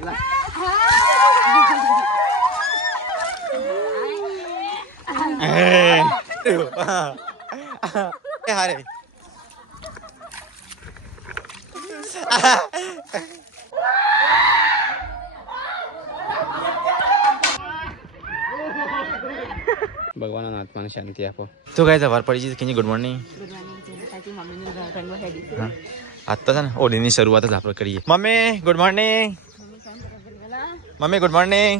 હારે ભગવાનના આત્માને શાંતિ આપો. તો ગાઈસ વાર પડી છે. Good morning. આજ તો છે ને ઓડીની શરૂઆત જ આપણે કરીએ. Mummy good morning. Mummy good morning.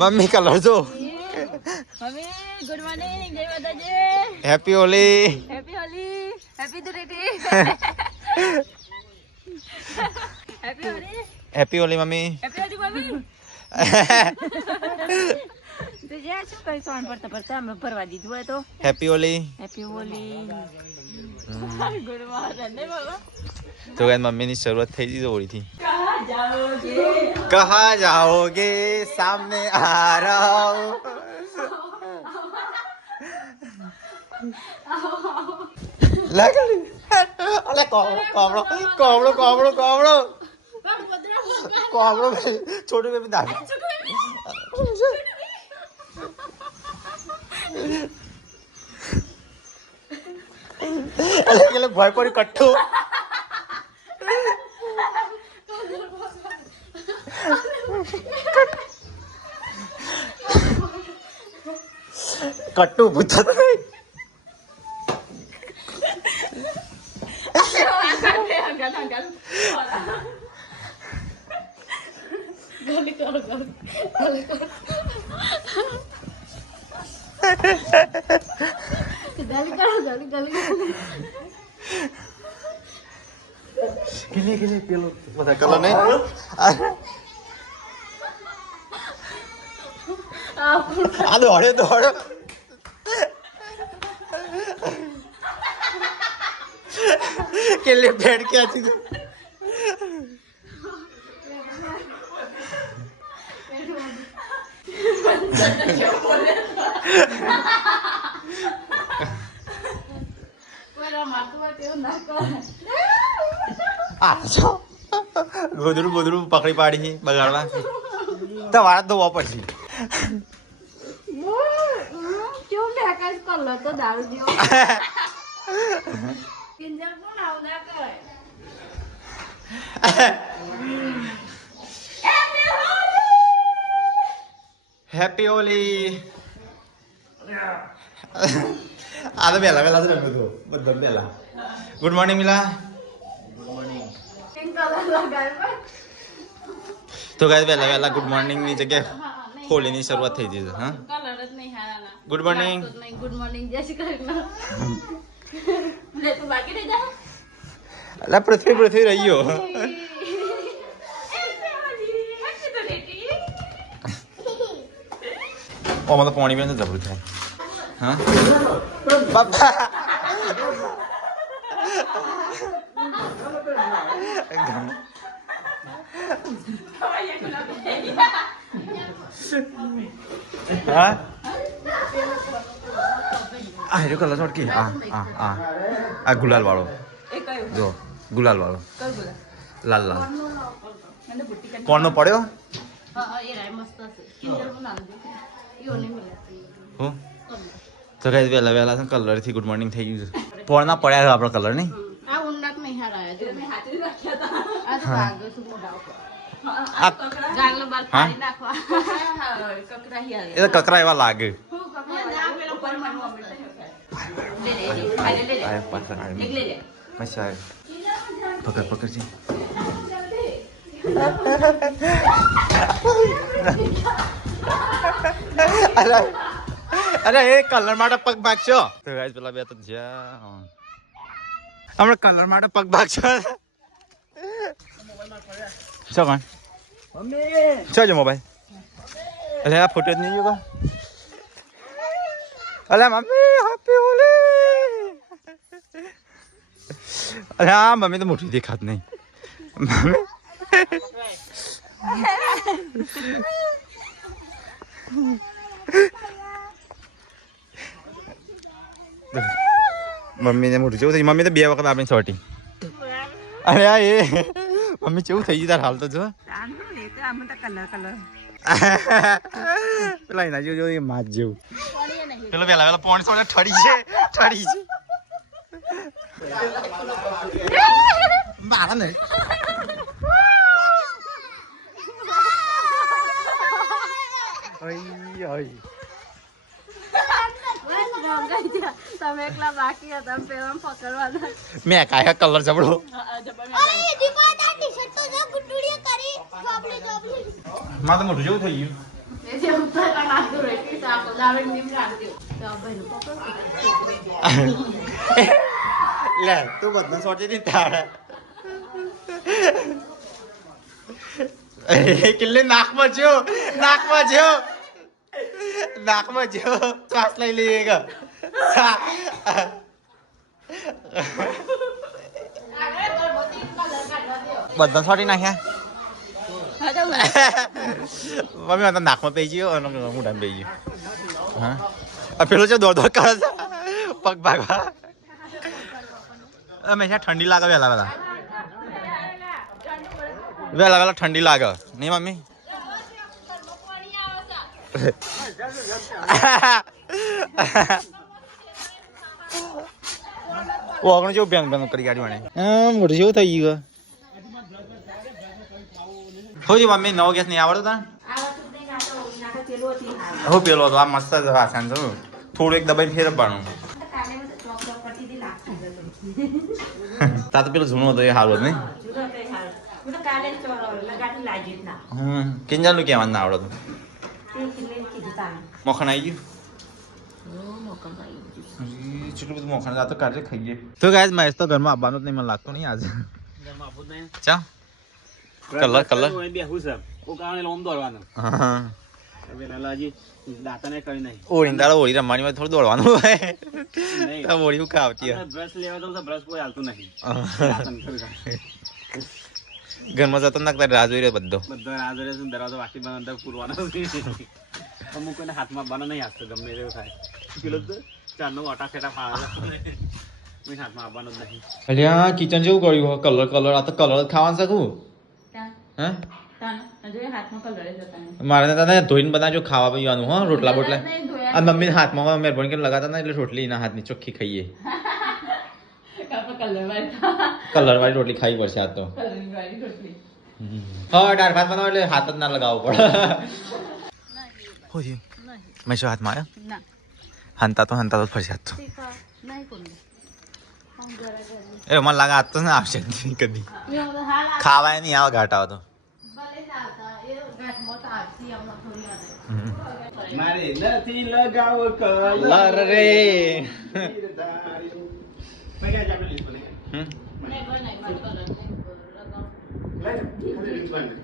Mummy colour જો. Mummy good morning. જય માતાજી. Happy Holi. Happy Holi. Happy Dhuleti. Happy Holi. Happy Holi mummy. Happy Holi mummy. તો જ્યાં શું કઈ સોન પડતા પડતા અમે ભરવા દીધું હોય તો happy Holi. Happy Holi. Good morning બાબા. તો ગાઈસ મમ્મીની શરૂઆત થઈ ગઈ હોળીથી. જાઓગે કહા જાઓગે સામને આ રહા હું. લાગલી અલે કોમળો કોમળો કોમળો કોમળો કોમળો કોમળો છોટું બેબી દાગ અલે કે ભય પડી કઠ્ઠો કટ્ટુ ભૂતા તો નહીં. ગલે પેલો બધા કલર નહીં. આ દોડે દોડો કેલે બેઠ ક્યાં છે. ગોદડું ગોદડું પકડી પાડી બગાડવા તો વાળા ધોવા પડશે. હેપી હોલી. આ તો પહેલા પહેલા જ રમ્યું હતું બધા પહેલા. Good morning Mila. Good morning. તો ગાઈસ પહેલા પહેલા ગુડ મોર્નિંગ ની જગ્યાએ હોલીની શરૂઆત થઈ ગઈ છે. હા કલર જ નહીં હારાના. Good morning. ગુડ મોર્નિંગ જય શ્રી કૃષ્ણ. લે તું બાકી રહી જા. અલા પૃથ્વી પૃથ્વી રહ્યો. ઓ મને પાણી પીને જબરું થાય. હા બાપા હા આ હેરો કલર છોડ કે આ ગુલાલ વાળો જો ગુલાલ વાળો લાલ લાલ કોણનો પડ્યો. હું તો કઈ વહેલા વહેલા છે કલર થી ગુડ મોર્નિંગ થઈ ગયું છે. પોળના પડ્યા છે આપણો કલર નહીં. આ ઉંડાક નહીં હારા જો મેં હાથે રાખ્યા હતા. આ તો ભાગ શું મોઢા ઉપર. આ ગાલનો બાલ પાડી નાખવા. કકરાહી આવે. એ તો કકરા એવા લાગે. હું કકરા ના પેલો પર મનવો લે આ પાછળ આવી લે લે મસ્ત આવે. પકડ પકડ છે. અરે એ કલર માટે પગ ભાગશો. તો ગાઈસ પેલા બે તો જ્યાં હમણાં કલર માટે પગ ભાગશો. શું કોણ શું છે મોબાઈલ? અરે આ ફોટો જ નહીં જોયો. અરે મમ્મી હેપી હોલી. અરે આ મમ્મી તો મોટી દેખાત નહીં. મમ્મી મમ્મીને મોટું જેવું થયું. મમ્મી તો 2 વખત આપણી છોટી. અરે આ એ મમ્મી કેવું થઈ ગયું તાર હાલ તો જો પેલા એના જેવું એ માছ જેવું પેલો પેલા પોણી સોને ઠરી છે મારા ને તમે એકલા બાકી હતા પેલા પકડવાના મેં કાયા કલર જબડો માં તો મોટું જેવું થઈ ગયું લે તું બધા સોચી દી તારે કેટલે નાકમાં જો શ્વાસ લઈ લઈએ બધા સોટી નાખ્યા મમ્મી તો નાકમાં પી ગયો અને મોઢામાં પી ગયો હા પેલો છે દોડ કરે છે પગ ભાગવા હંમેશા ઠંડી લાગે વહેલા ઠંડી લાગે નહીં મમ્મી ઓગણ જેવું બેન કરી ગાડી વાળે મોઢું જેવું થઈ ગયું હોજી મમ્મી નવો ગેસ નહીં આવડતો તા હું પેલો હતો આ મસ્ત વાસણ છું થોડું એક દબાઈ ફેરવવાનું તા તો પેલો જૂનો હતો એ સારું નહીં કિંજલ નું કહેવાનું ના આવડતું મખણ આવી ગયું ચેટલું બધું મખણ આ તો કાઢે ખાઈ ગયે તો ગાઈસ મહેશ તો ઘરમાં આવવાનું જ નહીં મને લાગતું નહીં આજે ચા કલર ઓળી તારા ઓળી રમવાની થોડું દોડવાનું હોય ઓળી હું ખાવતી ઘરમાં જતો નાખતા રાહ જોઈ રહ્યો બધો દરવાજો વાકી બંધ અંદર પૂરવાનો અમુક કોઈને હાથમાં બનો નહીં આપતો ગમે એવું થાય પેલો ચારનો ઓટા ફેટા ફાવે હાથમાં આવવાનો જ નહીં અલ્યા કિચન જેવું કર્યું કલર આ તો કલર જ ખાવાનું શકું મારે તને ધોઈને બનાવજો ખાવા પીવાનું હા રોટલા બોટલા આ મમ્મી હાથમાં મહેરબાની કરીને લગાતા ના એટલે રોટલી એના હાથની ચોખ્ખી ખાઈએ કલર વાળી રોટલી ખાવી પડશે આ તો હા દાળ ભાત બનાવો એટલે હાથ જ ના લગાવવો પડે મેં શું હાથમાં આવ્યો હંતા તો ફરશે હાથ તો એ મને લાગે હાથ તો ના આવશે કદી ખાવાય નહીં આવે ઘાટ આવે તો મારે નથી લગાવ કલર રે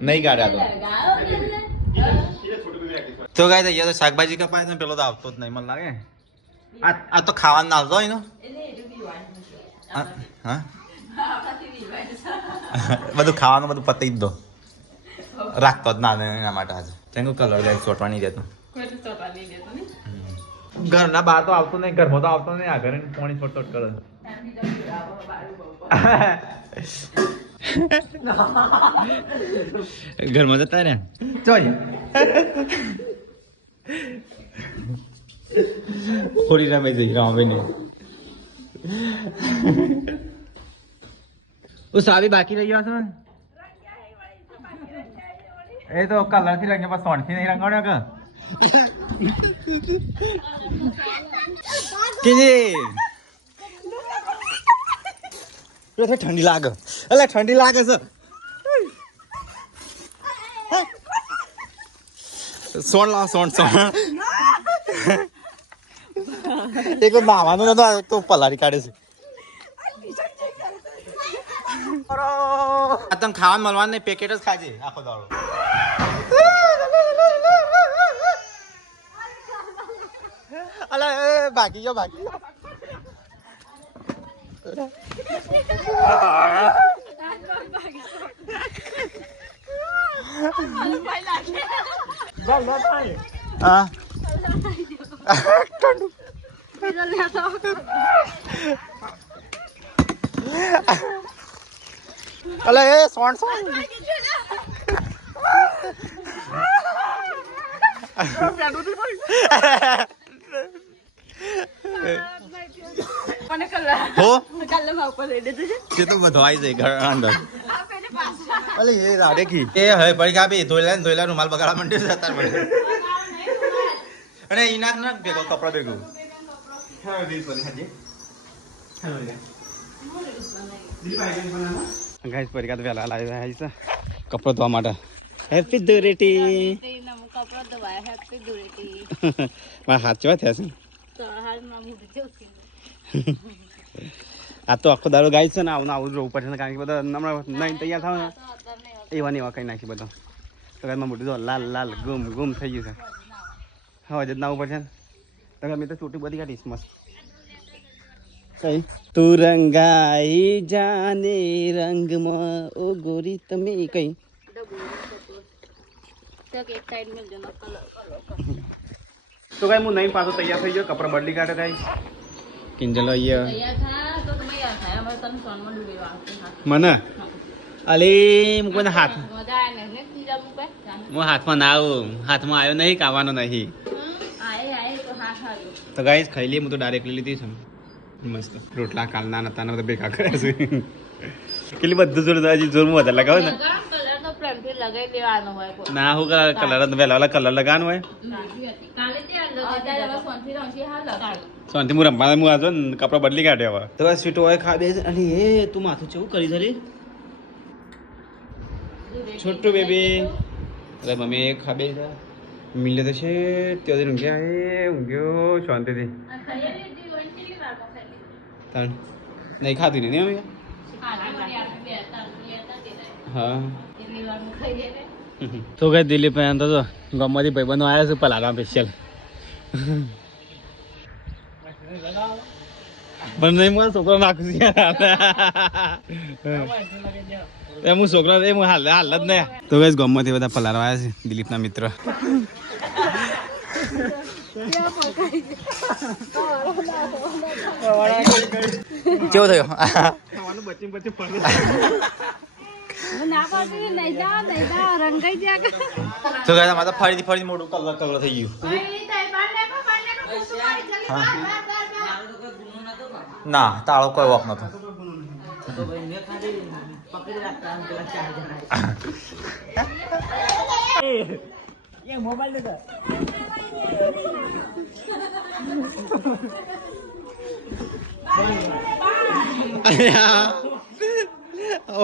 નહીં કાઢ્યા તો ગાય તો શાકભાજી કપાય ને પેલો તો આવતો જ નહીં મને લાગે આ તો ખાવાનું ના આવતો એનો હા બધું ખાવાનું બધું પતી જ દો રાખતો જ ના એના માટે આજે તેનું કલર લાઈટ ચોટવા નહીં દેતું ઘરના બહાર તો આવતો નહીં ઘરમાં તો આવતો નહીં આ ઘરે પાણી છોટ કરે ઘરમાં જતા ને ચોય થોડી રમે જઈ રામે સાવી બાકી રહી ગયો એ તો કલર થી રંગે સોન થી નહીં રંગાડ્યો કે ઠંડી લાગે એટલે ઠંડી લાગે છે સોન લાવ સોન એક નાવાનું નતો તો પલારી કાઢે છે તમે ખાવાનું મળવાનું નહીં પેકેટ જ ખાજે આખો દાડો અલા બાકી ગયો હા અલે એ સોણ સોણ મને કલર હો કલર માં ઉપર લઈ દીધું છે તે તો બધો આવી જાય ઘર અંદર આ પેલે પાછા અલે એ રાડે કી એ હવે પડી કાપી ધોઈલા રૂમાલ બગાડવા માંડ્યો છે તાર મને અને ઈનાક ના ભેગો કપડા ભેગું હા રીલ પર હાજી ગાઈસ પરિકા તો વેલા લાવી આવી છે કપડો ધોવા માટે હેપી ધૂળેટી નમો કપડો દવાય હેપી ધૂળેટી મારા હાથ કેવા થયા છે તો હાલમાં મૂડી જોકી આ તો આખો દાડો ગાય છે ને આવું આવું જોવું પડશે કારણ કે બધા હમણાં નહીં તૈયાર થાવ ને એવા ને એવા કઈ નાખી બધા તો ઘરમાં મોટું જો લાલ લાલ ગુમ થઈ ગયું છે હવે જ નાવું પડશે ને તો મેં તો ચોટી બધી કાઢીશ મસ્ત કઈ તું રંગાઈ જાને રંગમાં ઓ ગોરી તમે કઈ તો એક સાઈડ મેં જનો કલર તો કઈ હું નહીં પાછો તૈયાર થઈ ગયો કપડા બદલી કાઢે કઈ કિંજલ અહીંયા તૈયાર થા તો તમે યાર થાય અમારે તને સોનમાં ડૂબી વાળો મને અલે મૂકવાને હાથ મજા આવે ને તીજા મૂકે હું હાથમાં ના આવું હાથમાં આવ્યો નહીં કાવાનો નહીં આય તો હા ખાજો તો ગાઈસ ખાઈ લઈએ હું તો ડાયરેક્ટ લીધી છે મસ્ત રોટલા કાલના નતા બધા ભેગા કર્યા છે કેટલી બધું જોડે હજી જોરમાં વધારે લગાવે ને કલર તો પ્રેમથી લગાવી દેવાનો હોય ના હું કલર પહેલા કલર લગાવવાનું હોય કાલે તે અત્યારે સોનથી રંગી હા લગાવ શાંતિ હું રમવા હું આજો ને કપડા બદલી કાઢ્યા હવે તો સ્વીટો હોય ખાબે અને એ તું માથું ચેવું કરી ધરી છોટું બેબી અરે મમ્મી ખાબે મિલે તો છે ત્યાંથી ઊંઘ્યો શાંતિથી તાણ નહીં ખાધી નહીં અમે હા તો કઈ દિલીપ તો ગમમાંથી ભાઈબંધો આવ્યા છે પલાળવા સ્પેશિયલ પણ નહીં મારો છોકરો નાખું છું એમ હું છોકરો એમ હાલ જ નહીં તો કઈ ગમમાંથી બધા પલાળવા આવ્યા છે દિલીપના મિત્ર કેવો થયો ના પાડી નહીં જા રંગાઈ જા તો ગાય માતા ફરીથી મોટું કલર થઈ ગયું ના તાળો કોઈ વોક નતો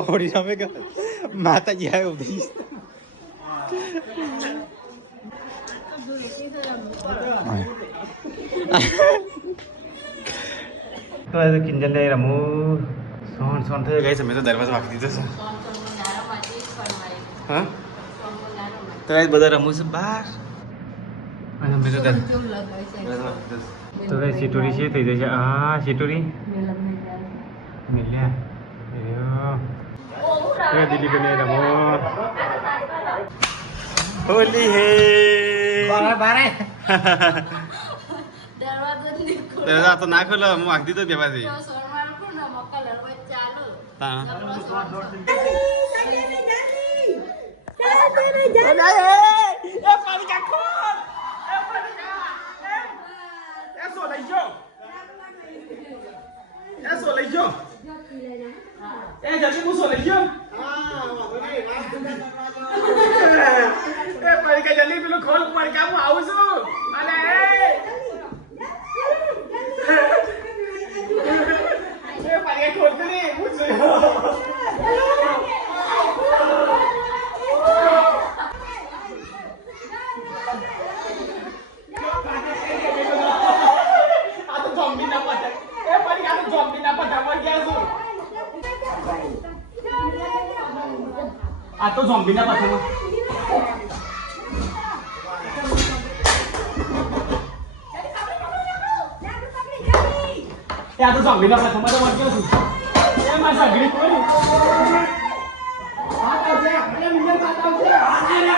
ઓડી સામે માતાજી આવ્યો ભાઈ તો ऐसे किंजल ले रमू सोन थे गए समय तो दरवाजा वाक दीधो છે હા તો ગાઈસ બધા રમુ છે બહાર અને મેં તો ગાઈસ સિટોરી છે થઈ જશે આ સિટોરી મિલ્યા એયો એ દીદી કને રમો હોલી હે બારે દરવાજો તો નાખો લો હું વાક દીધો બેવાથી જલ્દી પેલું ખોલ પડકા હું આવું છું અને ખોલ કરી આ તો ઝોમ્બી ના પાછળ ત્યાં તો ઝોમ્બી ના પાછળ તો મર ગયો છું એ માં સગડી કોઈ આ તો છે આપણે મિલે પાતા છે આ રે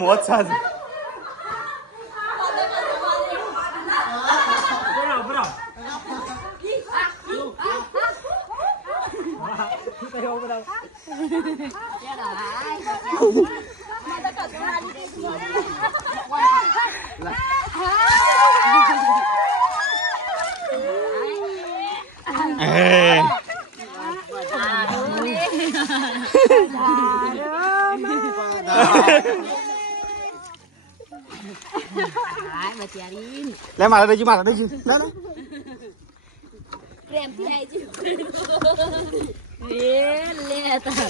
મોત સાજ લે મારે દેજી લે લે પ્રેમથી આવી લે તા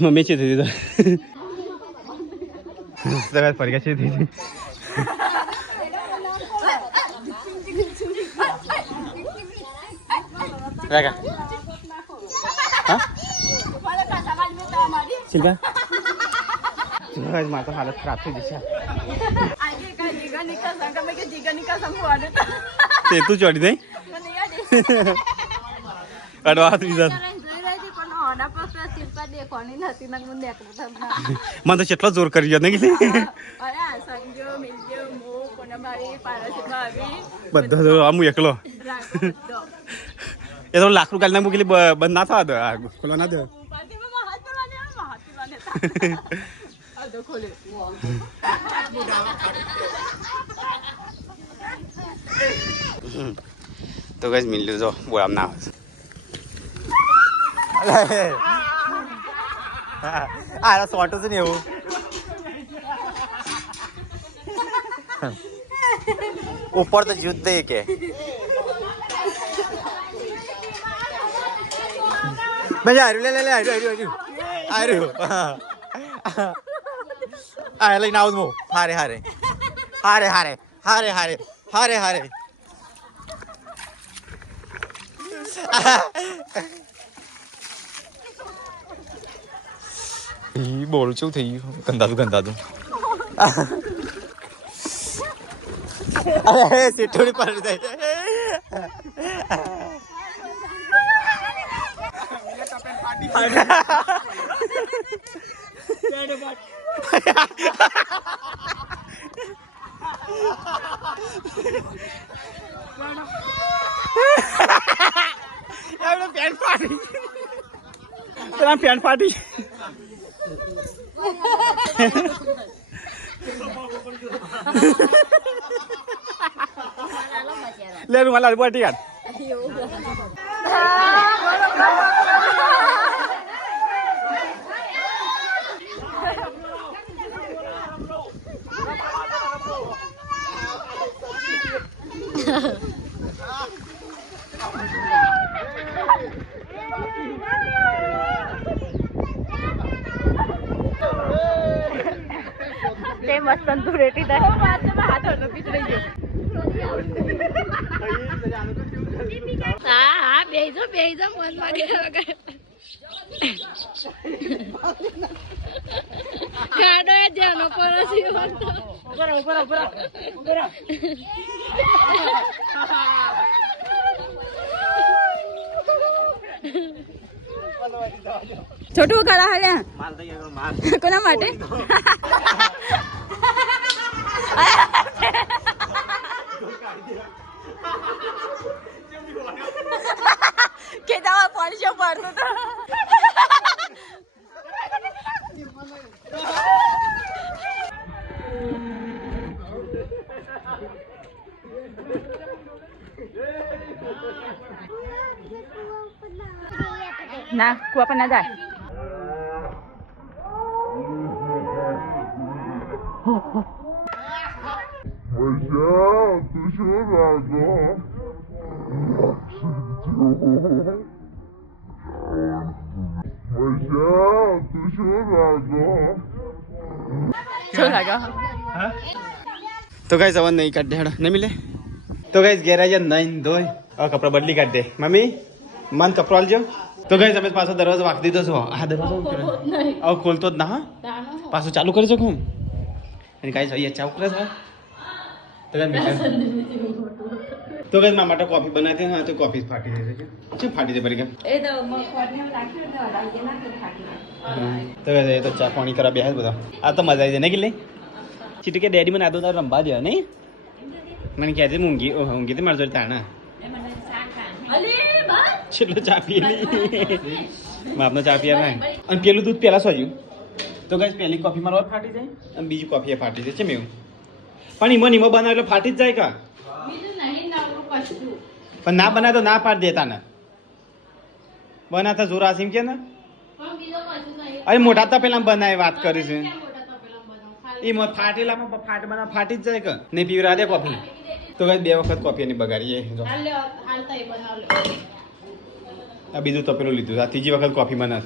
મમ્મી છે દીધો સગા ફરી છે દીધી Raga. Hah? Silva? Silva guys, माता हालत खराब थी दिशा. आगे का जीगा निकल संग में के जीगा निकल संभवा देता. ते तू चढ़ी नहीं? अडवास विज़ा. मन तो चटला जोर कर दिया नहीं બધા તો આમ એકલો એ તો લાખ રૂપિયા ના મૂકેલી બંધ ના થવા દે ખોલવા ના દે તો ગાઈસ મિલ લો બોલામ ના આવે આ શોર્ટ છે ને એવું ऊपर तो जुद्ध है के मैं जा रही ले आ रही हूँ आ ले नाउ मो हारे हारे हारे हारे हारे हारे हारे हारे बोल चुप थी गंदा तू अरे सीटोड़ी पर जाए पैंट पार्टी ले रुमाल बुat kan તે મસ્ત તંદુરેટી થાય હાથ ઓર પીછ રહી ગયો હા બેજો મન માગે વગર કાડો જાનો પરસી હોતો ઉપર छोटू खड़ा है कोना માટે ના કુવા પર ના જાય શું લાગે तो गाइस अब नहीं काट दे हेड़ा नहीं मिले तो गाइस गैराज नहीं धोए और कपड़ा बदली काट दे मम्मी मन कपड़ा जो तो गाइस हमें पासो दरवाजा वाक दीधो छो आ दरवाजा और खोलतो જ ના હા પાછો ચાલુ કરી શકું અને ગાइस અહીંયા ચા ઉકળે છે તો ગાइस તો ગાइस મારા માટે કોફી બનાવી દે તો કોફી ફાટી જશે શું ફાટી દે પડી એ તો મફતને રાખ્યો ને લાગે ના કે ફાટી તો ગાइस એ તો ચા પાણી કરા બેહે બધા આ તો મજા આવી જાય ને કે લે ચીટી કે ડેડી મને આદો તાર રંબા દે નહીં મને કહે છે ઊંઘી ઊંઘી તે માર જોડે તાણા અલે બસ છેલ્લો ચા પીએલી માપનો ચા પીયા નહીં અને પેલું દૂધ પહેલા સોજ્યું તો ગાઈસ પહેલી કોફી મારવા ફાટી જાય અને બીજી કોફી એ ફાટી જાય છે મેં પણ ઈમો બનાવે એટલે ફાટી જ જાય કા બીજું નહીં નવરું કશું પણ ના બનાવે તો ના પાડ દેતા ને બનાવતા જોર આસીમ કે ને પણ બીજો કશું નહીં અરે મોટા તો પેલા બનાવે વાત કરી છે મોટા તપેલા બનાવ ખાલી એ ફાટેલામાં ફાટી જ જાય કે નહીં પીવરા દે કોફી તો ગાઈસ બે વખત કોફી એની બગાડીએ જો હાલ તઈ બનાવ લે આ બીજું તપેલું લીધું આ ત્રીજી વખત કોફી બનાવ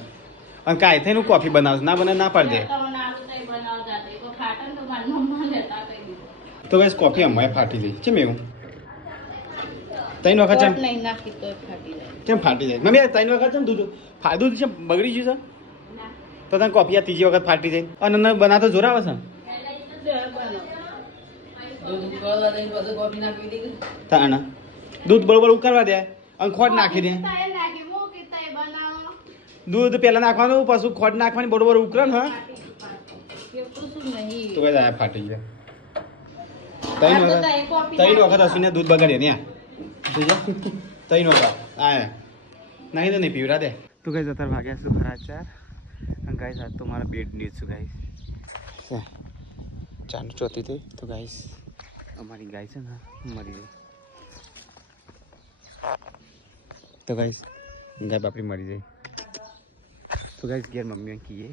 અને કાંઈ થઈને હું કોફી બનાવું ના બને ના પાડ દે તો ના તઈ બનાવ જાતે તો ફાટન તો માર મમ્મા લેતા કઈ દીધું તો ગાઈસ કોફી અમારે ફાટી જાય કેમ એવું ત્રણ વખત કોટ ચમ નહીં નાખી તો ફાટી જાય કેમ ફાટી જાય મમ્મી ત્રણ વખત ચમ દૂધ છે બગડી ગયું છે ના તો તને કોફી આ ત્રીજી વખત ફાટી જાય અને ન બનાવતો જોર આવે છે તાણા દૂધ બરોબર ઉકાળવા દે અને ખોટ નાખી દે દૂધ પહેલા નાખવાનું પછી ખોટ નાખવાની બરોબર ઉકળે ને હા તો કઈ આ ફાટી ગયા ત્રણ વખત હસીને દૂધ બગાડે ને ત્રણ વખત આ નહીં તો નહીં પીવડા દે તું કઈ જતા ભાગ્યા શું ખરા ચાર અને ગાઈસ આજ તો મારા બેડ ન્યૂઝ છું ગાઈસ ચાનું ચોથી હતી તો ગાઈસ અમારી ગાય છે ને મરી ગઈ તો ગાઈસ ગાય બાપરી મરી જાય તો ગાઈસ ઘેર મમ્મી કીએ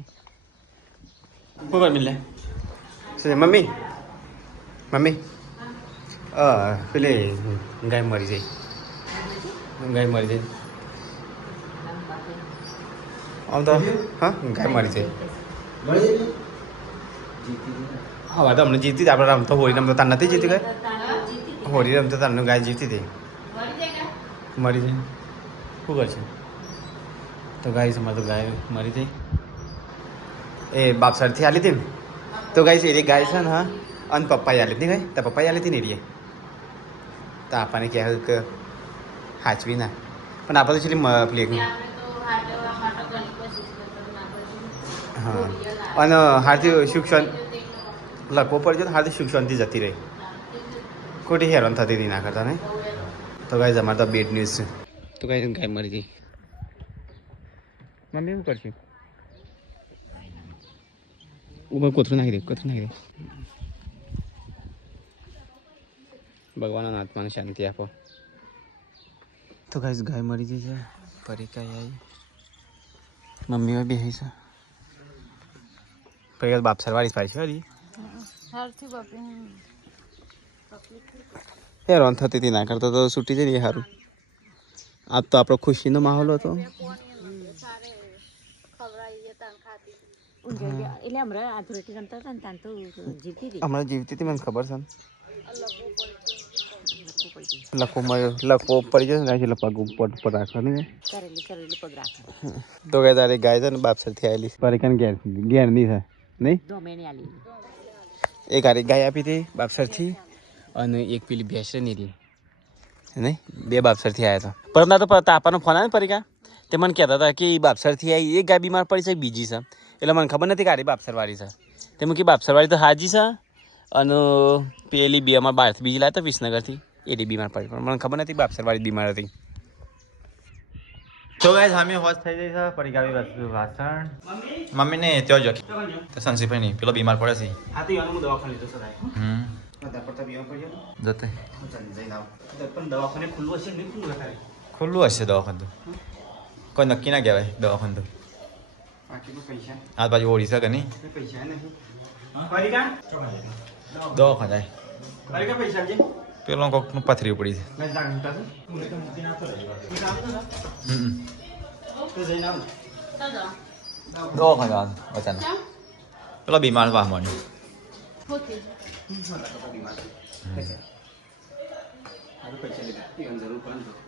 મિલે મમ્મી મમ્મી પેલે ગાય મરી જાય આમ તો હા ગાય મરી જાય હા વાત અમને જીતી હતી આપણે રમતો હોળી રમતો તાર નથી જીતી ગાય હોળી રમતો તારનું ગાય જીતી હતી મરી જાય શું કરશે તો ગાય અમારે તો ગાય મરી જાય એ બાપસરથી આલી હતી ને તો ગાય છે એ ગાય છે ને હા અને પપ્પાએ આલી હતી ગાય તો પપ્પાએ આલી હતી ને એરીએ તો આપણને કહે કે હાચવી ના પણ આપણે તો છેલ્લી પ્લેગ હા અને હારથી શિક્ષણ લખવો પડશે તો હારથી શિક્ષણથી જતી રહી ખોટી હેરાન થતી હતી ના કરતા ને તો ગાય અમારે તો બેડ ન્યૂઝ છે તો ગાય ગાય મરી ગઈ મમ્મી શું કરશું ઉપર કોથરું નાખી દે ભગવાનના આત્માને શાંતિ આપો તો ગાય ગાય મરી ગઈ છે ફરી કાંઈ આવી મમ્મીઓ બેસી છે પછી બાપસરવાળી પાછી ફરી હેરાન થતી હતી ના કરતા તો છૂટી જઈએ સારું આજ તો આપણો ખુશીનો માહોલ હતો હમણાં જીવતી હતી મને ખબર છે લખવો પડી જશે ને પગ ઉપર રાખવાની તો ગાય તારી ગાય છે ને બાપસરથી આવેલી પરિકાન ઘેર નહીં થાય નહીં એક આરી ગાય આપી હતી બાપસરથી અને એક પેલી ભેંસ નહીં રહી નહીં બે બાપસરથી આવ્યા હતા પરંતુ તો તાપાનો ફોન આવે ને પરિકા તે મને કહેતા હતા કે બાપસરથી આવી એક ગાય બીમાર પડી છે બીજી છે એટલે મને ખબર નથી કે આરી બાપસરવાળી છે તેમાં કે બાપસરવાળી તો હાજી છે અને પેલી બે અમારા બહારથી બીજી લાવી તો વિસનગરથી એની બીમાર પડી પણ મને ખબર નથી બાપસરવાળી બીમાર હતી તો ગાઈસ અમે હોશ થઈ જઈ છે પરિગાવી વાસણ મમ્મીને ત્યાં જો તો સંસીભાઈ નહીં પેલો બીમાર પડે છે હા તો એનું દવાખાને લીધો સર બીમાર પડ્યો જતે ચાલી જઈને આવ પણ દવાખાને ખુલ્લું હશે નહીં ખુલ્લું હતા ખુલ્લું હશે દવાખાનું તો કોઈ નક્કી ના કહેવાય દવાખાનું તો બાકી કોઈ પૈસા આ બાજુ ઓળી શકે નહીં પૈસા નથી પરિકા દવાખાને જાય પરિકા પૈસા છે પેલો કોકનું પથરી પડી છે મેં જાણ હતા તો જઈને આવ દવાખાને જવાનું અચાનક પેલો બીમાર વાહવાની હોતી પૈસા લીધા જરૂર પડે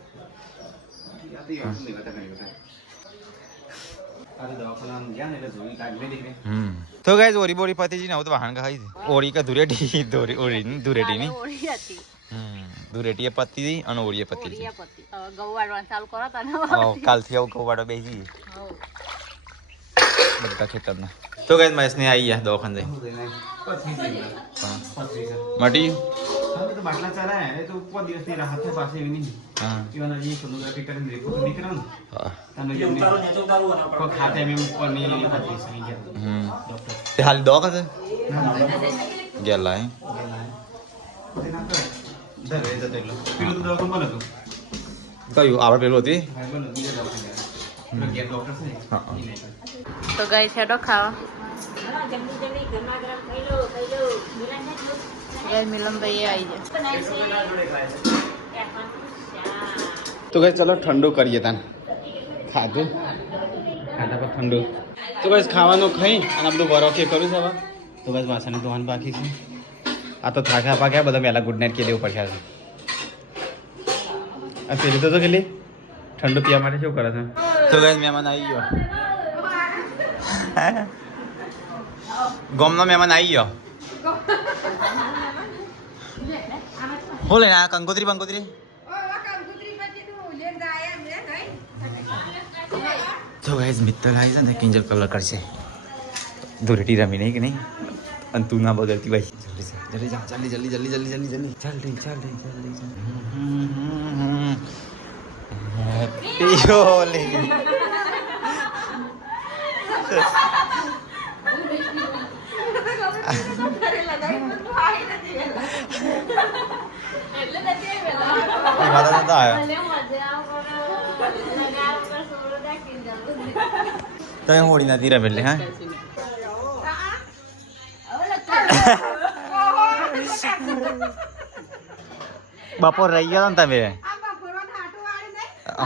તો ગાઈસ ઓરી બોરી પતિજી ને આવું તો વાહન ખાઈ ઓરી કા ધુરેટી દોરી ઓરી ધુરેટી ની ઓળી હતી ધુરેટી એ પતિ અને ઓરી એ પતિ ઓળિયાપતિ હવે ઘઉં વાળવાનું ચાલુ કરો તા ને કાલથી આવું કવાડો બેસી બધા ખેતરના તો ગાઈસ મહેશ ને આવી ગયા દવાખાને જઈ મટી બાટલા ચલાયા એ તો ઉપર દિવસની રાહત છે પાસે એવી નહીં હા ઈવન હજી સોનોગ્રાફી કરીને રિપોર્ટ નીકળ્યો ને તને જેમ કોઈ ખાતે એમ ઉપરની હતી સહી ગયા તે હાલ દવાખાને ગયેલા હે પેલું તો દવાખાનું બંધ હતું કયું આપણે પેલું હતી બંધ બીજા દવાખાને ગયા ડોક્ટર છે ને તો ગઈ છે ડો ખાવા યાર મિલનભાઈ આવી તો કઈ ચલો ઠંડુ કરીએ તાન ખાધું ખાધા પર ઠંડુ તો બસ ખાવાનું ખાઈ અને આ બધું બરફે કરું છે હવે તો બસ વાસણ ધોવાનું બાકી છે આ તો થાક્યા પાક્યા બધા પહેલાં ગુડ નાઇટ કહી દેવું પડશે આ પેલી તો કેટલી ઠંડુ પીવા માટે શું કરે છે તો ગાઈસ મહેમાન આવી ગયો ગોમનો મહેમાન આવી ગયો હું લઈને આ કંકોત્રી બંકોત્રી તો ગાઈસ મિત્ર આવી છે ને કિંજલ કલર કરશે ધૂળેટી રમી નહીં કે નહીં અને તું ના બગડતી ભાઈ જલ્દી જા જલ્દી જલ્દી જલ્દી જલ્દી જલ્દી જલ્દી જલ્દી જલ્દી જલ્દી હેપી હોલી માતા નતા આવ્યો તો હોળી નથી રમેલી હા બપોર રહી ગયા ને તમે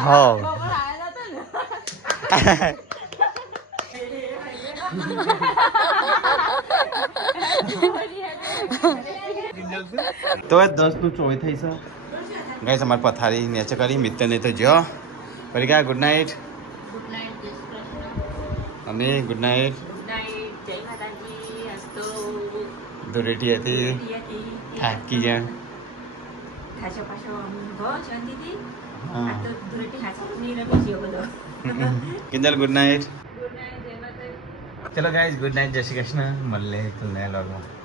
હો તો 10:24 થઈ છે ગાઈસ અમારી પથારી નેચે કરી મિત્રને તો જો ફરી ગયા ગુડ નાઇટ ગુડ નાઇટ અને ગુડ નાઇટ જય માતાજી હસ્તો ધૂળેટી હતી થાકી ગયા ખાસો પાછો અનુભવ શાંતિથી હા આ તો ધૂળેટી ખાસો નહીં રમી ગયો બધો Kinjal good night good night જય માતાજી ચલો ગાઈસ ગુડ નાઇટ જય શ્રી કૃષ્ણ મળે તો નયા લોગમાં